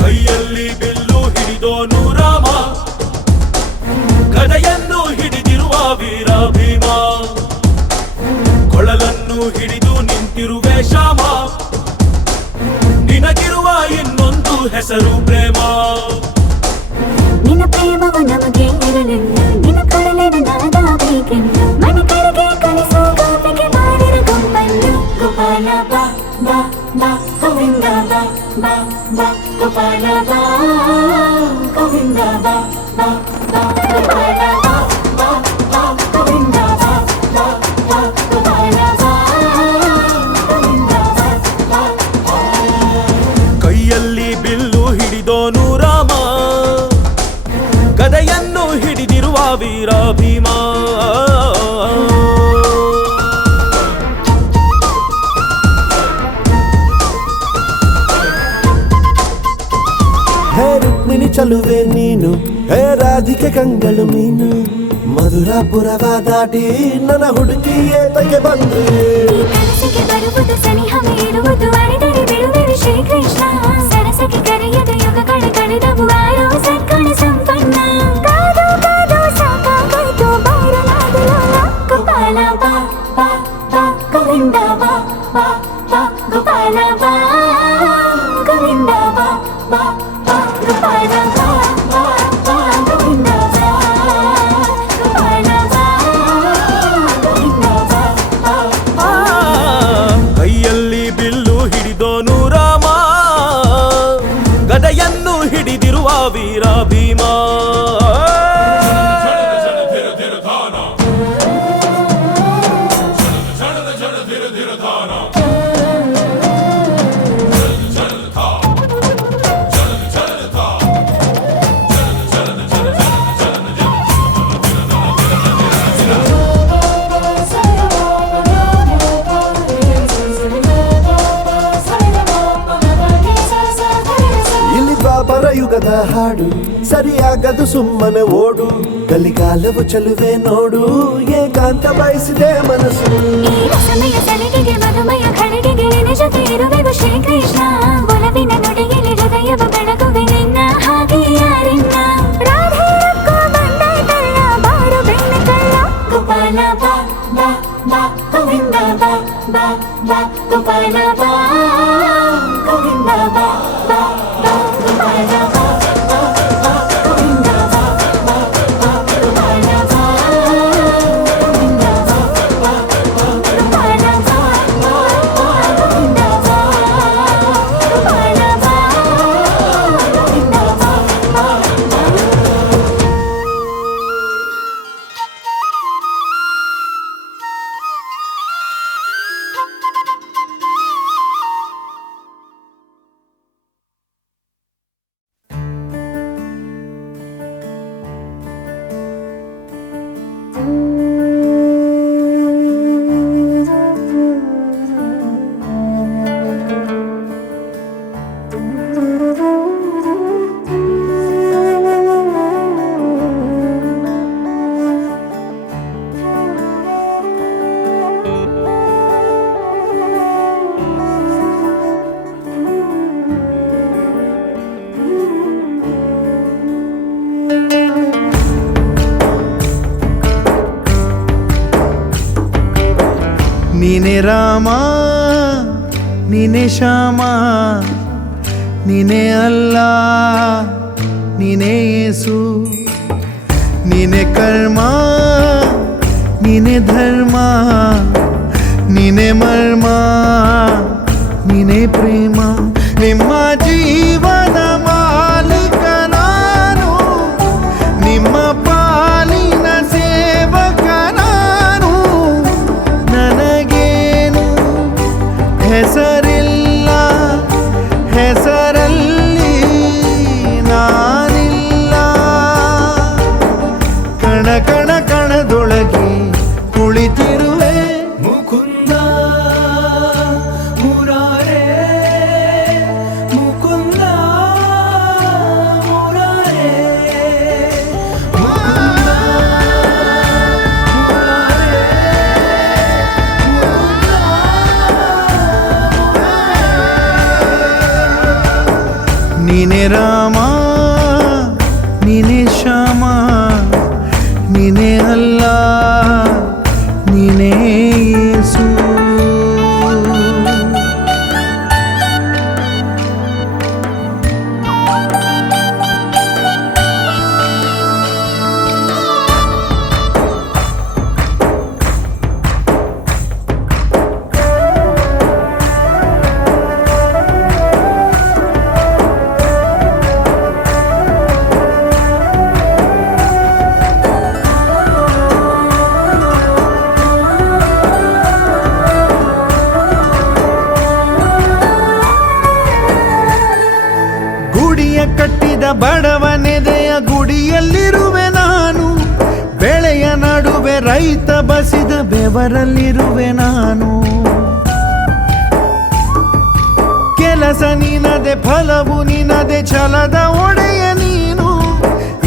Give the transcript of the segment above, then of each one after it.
ಕೈಯಲ್ಲಿ ಬಿಲ್ಲು ಹಿಡಿದೋನು ರಾಮ, ಗದೆಯನ್ನು ಹಿಡಿದಿರುವ ವೀರ ಭೀಮ, ಕೊಳಲನ್ನು ಹಿಡಿದು ನಿಂತಿರುವೆ ಶ್ಯಾಮ, ನಿನಗಿರುವ ಇನ್ನೊಂದು ಹೆಸರು ಪ್ರೇಮ. ನಿನ್ನ ಪ್ರೇಮವು ನಮಗೆ ಇರಲಿಲ್ಲ, ನಿನ್ನ ಕೊಳಲಿನ ನಾದ ಬೇಕೆಂದು ಮನೆ ಕಡೆಗೆ ಕಲಿಸೋ ಗೋಪಿಗೆ ಮಾಡಿರ ಗೊಂಬನ್ನು. ಗೋಪಾಲ ಬಾ ಬಾ ಬಾ ಗೋವಿಂದ ಬಾ ಬಾ ಬಾ ಗೋಪಾಲ ಬಾ ಗೋವಿಂದ ಬಾ ಬಾ ಬಾ ಗೋಪಾಲ ಬಾ ಬಾ ಬಾ ಗೋವಿಂದ ಬಾ ಬಾ ಬಾ ಗೋಪಾಲ ಬಾ ಗೋವಿಂದ ಬಾ ಬಾ. ಕೈಯಲ್ಲಿ ಬಿಲ್ಲು ಹಿಡಿದೋನು ರಾಮ, ಗದೆಯನ್ನು ಹಿಡಿದಿರುವ ವೀರ ಭೀಮ. ಹೇ ರುಕ್ಮಿಣಿ ಚಲುವೆ ನೀನು, ಹೇ ರಾಧಿಕೆ ಕಂಗಳು ಮೀನು, ಮಧುರಾಪುರವ ದಾಟಿ ನನ್ನ ಹುಡುಕಿ ಏತಕ್ಕೆ ಬಂದು. ಈ ಕನಸಿಗೆ ಬರುವುದು ಸನಿಹ ಮೀರುವುದು, ಅಡೆದರೆ ಬಿಡುವೆನು ಶ್ರೀಕೃಷ್ಣ. ಸರಸಕ್ಕೆ ಕರೆಯದ ಯುಗಗಳ ಕಳೆದವು ಆರೋ ಸತ್ಗುಣ ಸಂಪನ್ನ. ಕಾದು ಕಾದು ಸಾಕಾಗೋಯ್ತು ಬಾರಲಾಗಲ. ಗೋಪಾಲ ಬಾ ಬಾ ಬಾ ಗೋವಿಂದ ಬಾ ಬಾ ಬಾ ಗೋಪಾಲ ಬಾ ಗೋವಿಂದ ಬಾ ಬಾ ಬಾ ಗೋಪಾಲ ಬಾ ಬಾ ಬಾ ಗೋವಿಂದ ಬಾ ಗೋಪಾಲ ಬಾ ಗೋವಿಂದ ಬಾ ಬಾ ಬಾ. ಕೈಯಲ್ಲಿ ಬಿಲ್ಲು ಹಿಡಿದೋನು ರಾಮ, ಗದೆಯನ್ನು ಹಿಡಿದಿರುವ ವೀರ ಭೀಮ. ಇಲ್ಲಿ ದ್ವಾಪರ ಯುಗದ ಹಾಡು, ಸರಿಯಾಗದು ಸುಮ್ಮನೆ ಓಡು. ಕಲಿಕಾಲವು ಚಲುವೆ ನೋಡು, ಏಕಾಂತ ಬಯಸಿದೆ ಮನಸ್ಸು. ಈ ರಸಮಯ ಸಲಿಗೆಗೆ ಮಧುಮಯ ಖಳಿಗೆಗೆ ನಿನ್ನ ಜೊತೆ ಇರುವೆವು ಶ್ರೀಕೃಷ್ಣ. ಒಲವಿನ ನುಡಿಯಲ್ಲಿ ಹೃದಯವ ಬೆಳಗುವೆ ನಿನ್ನ ಹಾಗೆ ಯಾರಿನ್ನ. ರಾಧೆ ರಕ್ಕೋ ಬಂದಾಯ್ತಲ್ಲ ಬಾರು ಬೆಣ್ಣೆ ಕಳ್ಳ. ಗೋಪಾಲ ಬಾ ಬಾ ಬಾ ಗೋವಿಂದ ಬಾ ಬಾ ಬಾ ಗೋಪಾಲ ಬಾ ಗೋವಿಂದ ಬಾ ಬಾ ಬಾ ಗೋಪಾಲ ಬಾ ಬಾ ಬಾ ಗೋವಿಂದ ಬಾ ಬಾ ಬಾ ಗೋಪಾಲ ಬಾ ಗೋವಿಂದ ಬಾ ಬಾ ಬಾ ಗೋಪಾಲ ಬಾ ಬಾ ಬಾ ಗೋವಿಂದ ಬಾ ಗೋಪಾಲ ಬಾ ಗೋವಿಂದ ಬಾ ಬಾ ಬಾ. ನೀನೆ ರಾಮ ನೀನೆ ಶ್ಯಾಮ, ನೀನೆ ಅಲ್ಲ ನೀನೆ ಯೇಸು. ನೀನೆ ಕರ್ಮ ನೀನೆ ಧರ್ಮ, ನೀನೆ ಮರ್ಮ ನೀನೆ ಪ್ರೇಮ. ನಿಮ್ಮ ಜೀವನ ಮಾಲೀಕ ನಾನು, ನಿಮ್ಮ ಪಾಲಿನ ಸೇವಕ ನಾನು. ನನಗೇನು ಹೆಸರಿಲ್ಲ, ಹೆಸರಲ್ಲಿ ನಾನಿಲ್ಲ. ಕಣ ಕಣ ಕಣದೊಳಗೆ ಕುಳಿತಿರುವೆ ಮುಕುಂದ ಮುರಾರೇ, ಮುಕುಂದ ಮುರಾರೇ, ಮುಕುಂದ ಮುರಾರೇ, ನೀನೆ ರಾಮ ನೀನೆ ಶ್ಯಾಮ ನೀನೆ ಅಲ್ಲ ನೀನೇ ಯೇಸು. ಗುಡಿಯ ಕಟ್ಟಿದ ಬಡವನೆದೆಯ ಗುಡಿಯಲ್ಲಿರುವೆ ನಾನು, ಬೆಳೆಯ ನಡುವೆ ರೈತ ಬಸಿದ ಬೆವರಲ್ಲಿರುವೆ ನಾನು. ಕೆಲಸ ನಿನದೆ ಫಲವು ನಿನದೆ ಛಲದ ಒಡೆಯ ನೀನು,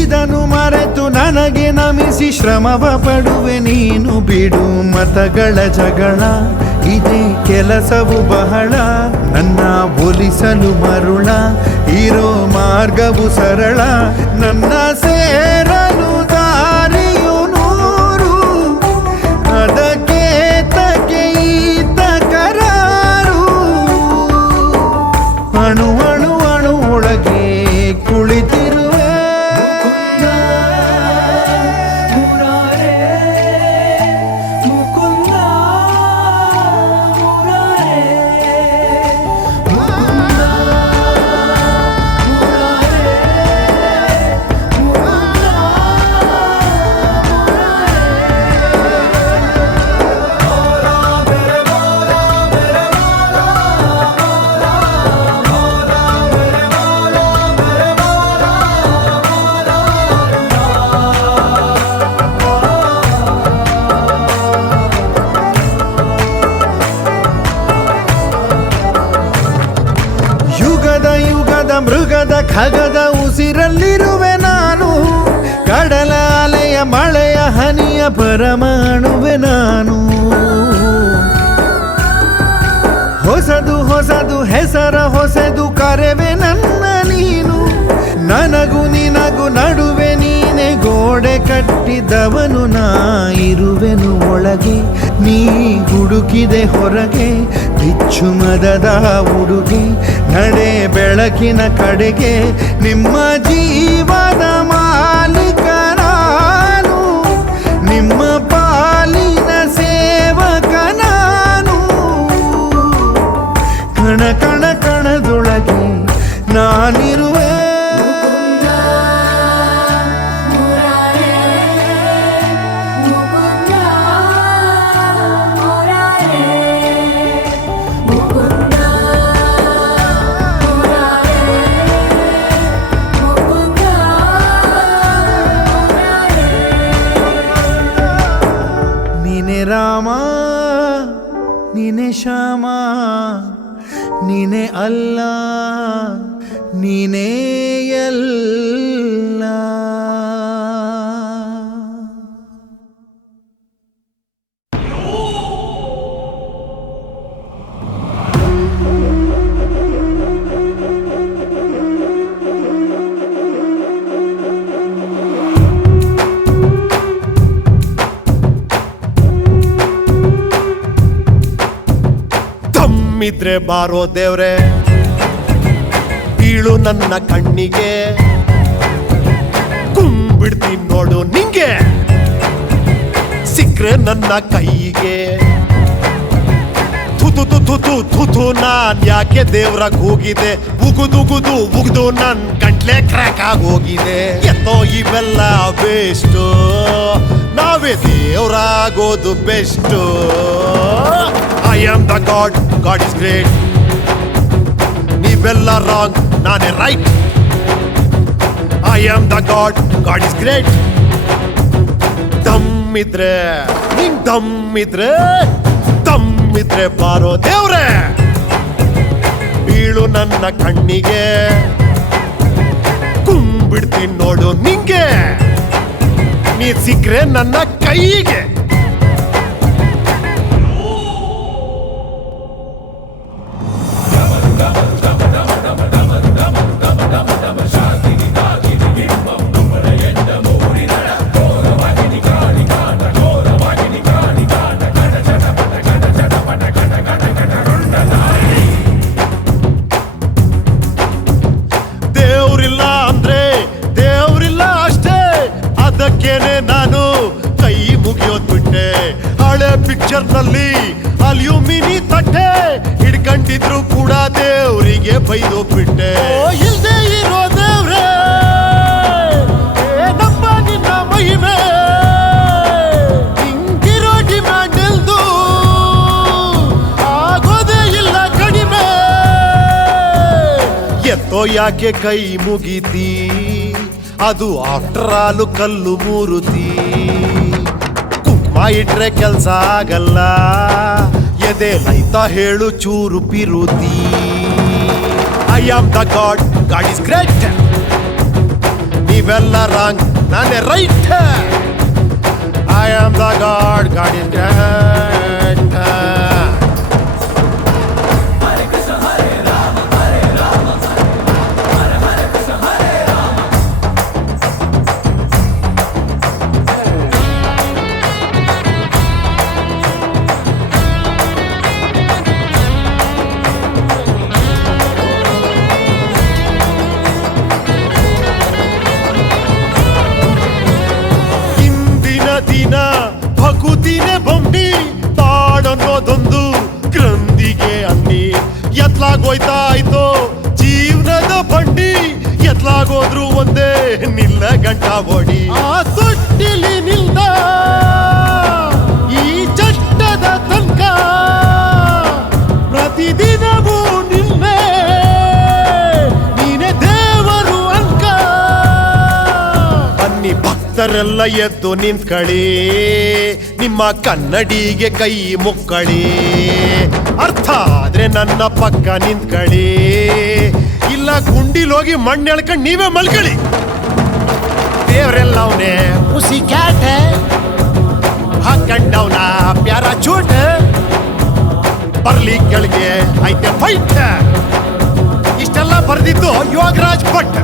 ಇದನ್ನು ಮರೆತು ನನಗೆ ನಮಿಸಿ ಶ್ರಮವ ಪಡುವೆ ನೀನು. ಬಿಡು ಮತಗಳ ಜಗಳ ಇದೇ ಕೆಲಸವು ಬಹಳ, ನನ್ನ ಒಲಿಸಲು ಮರುಳ ಇರೋ ಮಾರ್ಗವು ಸರಳ. ನನ್ನ ಸೇರಲು ದಾರಿಯು ನೂರು, ಅದಕ್ಕೆ ತಕ್ಕೆ ಈತ ಕರಾರು. ಅಣು ಅಣು ಅಣು ಒಳಗೆ ಕುಳಿತಿರುವೆ ಮೃಗದ ಖಗದ ಉಸಿರಲ್ಲಿರುವೆ ನಾನು, ಕಡಲ ಅಲೆಯ ಮಳೆಯ ಹನಿಯ ಪರಮಾಣುವೆ ನಾನು. ಹೊಸದು ಹೊಸದು ಹೆಸರ ಹೊಸದು ಕರೆವೆ ನನ್ನ ನೀನು, ನನಗೂ ನಿನಗೂ ನಡುವೆ ನೀನೆ ಗೋಡೆ ಕಟ್ಟಿದವನು. ನಾ ಇರುವೆನು ಒಳಗೆ ನೀ ಹುಡುಕಿದೆ ಹೊರಗೆ, ಬಿಚ್ಚು ಮದದ ಉಡುಗೆ ನಡೆ ಬೆಳಕಿನ ಕಡೆಗೆ. ನಿಮ್ಮ ಜೀವದ ಮಾಲೀಕ ನಾನು, ನಿಮ್ಮ ಪಾಲಿನ ಸೇವಕ ನಾನು. ಕಣ ಕಣ ಕಣದೊಳಗೆ ನಾನಿರುವೆ ರಾಮ ನೀನೆ ಶ್ಯಾಮ ನೀನೆ ಅಲ್ಲ ನೀನೇ ಎಲ್ಲ. ಇದ್ರೆ ಬಾರೋ ದೇವ್ರೆ, ಬೀಳು ನನ್ನ ಕಣ್ಣಿಗೆ, ಕುಂಬಿಡ್ತೀನಿ ನೋಡು ನಿಂಗೆ, ಸಿಕ್ರೆ ನನ್ನ ಕೈಗೆ. ತುತು ತುತು ತುತು ನಾನ್ ಯಾಕೆ ದೇವ್ರಾಗ ಹೋಗಿದೆ, ಉಗುದುಗುದು ಉಗ್ದು ನನ್ ಗಂಟ್ಲೆ ಕ್ರ್ಯಾಕ್ ಆಗೋಗಿದೆ. ಎತ್ತೋ ಇವೆಲ್ಲ ಬೆಸ್ಟು, ನಾವೇ ದೇವ್ರಾಗೋದು best. I am the God, God is great. ನೀವೆಲ್ಲ ರಾಂಗ್, ನಾನೇ right. I am the God, God is great. ದಮ್ಮಿದ್ರೆ ನಿಂಗ್ ದಮ್ಮಿದ್ರೆ ಬಾರೋ ದೇವ್ರೆ, ಬೀಳು ನನ್ನ ಕಣ್ಣಿಗೆ, ಕುಂಬಿಡ್ತೀನಿ ನೋಡು ನಿಂಗೆ, ನೀ ಸಿಕ್ರೆ ನನ್ನ ಕೈಗೆ. ನಾನು ಕೈ ಮುಗಿಯೋದ್ ಬಿಟ್ಟೆ ಹಳೆ ಪಿಕ್ಚರ್ ನಲ್ಲಿ ಅಲ್ಯೂಮಿನಿ ತಟ್ಟೆ ಹಿಡ್ಕೊಂಡಿದ್ರು ಕೂಡ ದೇವ್ರಿಗೆ ಬೈದೋಗ್ಬಿಟ್ಟೆ ಇಲ್ದೇ ಇರೋ ದೇವ್ರೇ ನಮ್ಮ ನಿನ್ನ ಮಹಿಮೆ ಹಿಂಗಿರೋ ಡಿಮ್ಯಾಂಡ್ ಇಲ್ದು ಆಗೋದೇ ಇಲ್ಲ ಕಡಿಮೆ ಎತ್ತೋ ಯಾಕೆ ಕೈ ಮುಗಿತಿ ಅದು ಆಫ್ಟರ್ ಆಲು ಕಲ್ಲು ಮೂರುತಿ ಕುಂಕುಮ ಇಟ್ರೆ ಕೆಲ್ಸ ಆಗಲ್ಲ ಎದೆ ಲೈತ ಹೇಳು ಚೂರು ಪಿರುತಿ I am the God God is great ನೀವೆಲ್ಲ ರಾಂಗ್ ನಾನೇ right I am the God God is great ದಿನ ಭಕುತಿನೇ ಬೊಂಬಿ ಬಾಡನ್ನೋದೊಂದು ಗ್ರಂಥಿಗೆ ಅಂಡಿ ಎತ್ಲಾಗೋಯ್ತಾ ಆಯ್ತೋ ಜೀವನದ ಬಂಡಿ ಎತ್ಲಾಗೋದ್ರು ಒಂದೇ ನಿಲ್ಲ ಗಂಟ ಓಡಿ ಆ ತೊಟ್ಟಿಲಿ ನಿಲ್ದ ಈ ಚಟ್ಟದ ತನಕ ಪ್ರತಿದಿನವೂ ನಿನ್ನೆ ನೀನೆ ದೇವರು ಅನ್ಕ ಬನ್ನಿ ಭಕ್ತರೆಲ್ಲ ಎದ್ದು ನಿಂತ್ಕಳಿ ನಿಮ್ಮ ಕನ್ನಡಿಗೆ ಕೈ ಮುಕ್ಕಳಿ ಅರ್ಥ ಆದ್ರೆ ನನ್ನ ಪಕ್ಕ ನಿಂತ್ಕಳಿ ಇಲ್ಲ ಗುಂಡಿಲೋಗಿ ಮಣ್ಣು ಎಳ್ಕೊಂಡು ನೀವೇ ಮಲ್ಕಳಿ ದೇವರೆಲ್ಲ ಅವನೇ ಉಸಿ ಕ್ಯಾಟ್ ಹಾಕೊಂಡವನ ಪ್ಯಾರಾಚೂಟ್ ಬರ್ಲಿ ಕೆಳಗೆ ಐತೆ ಫೈಟ್ ಇಷ್ಟೆಲ್ಲ ಬರೆದಿದ್ದು ಯೋಗರಾಜ್ ಭಟ್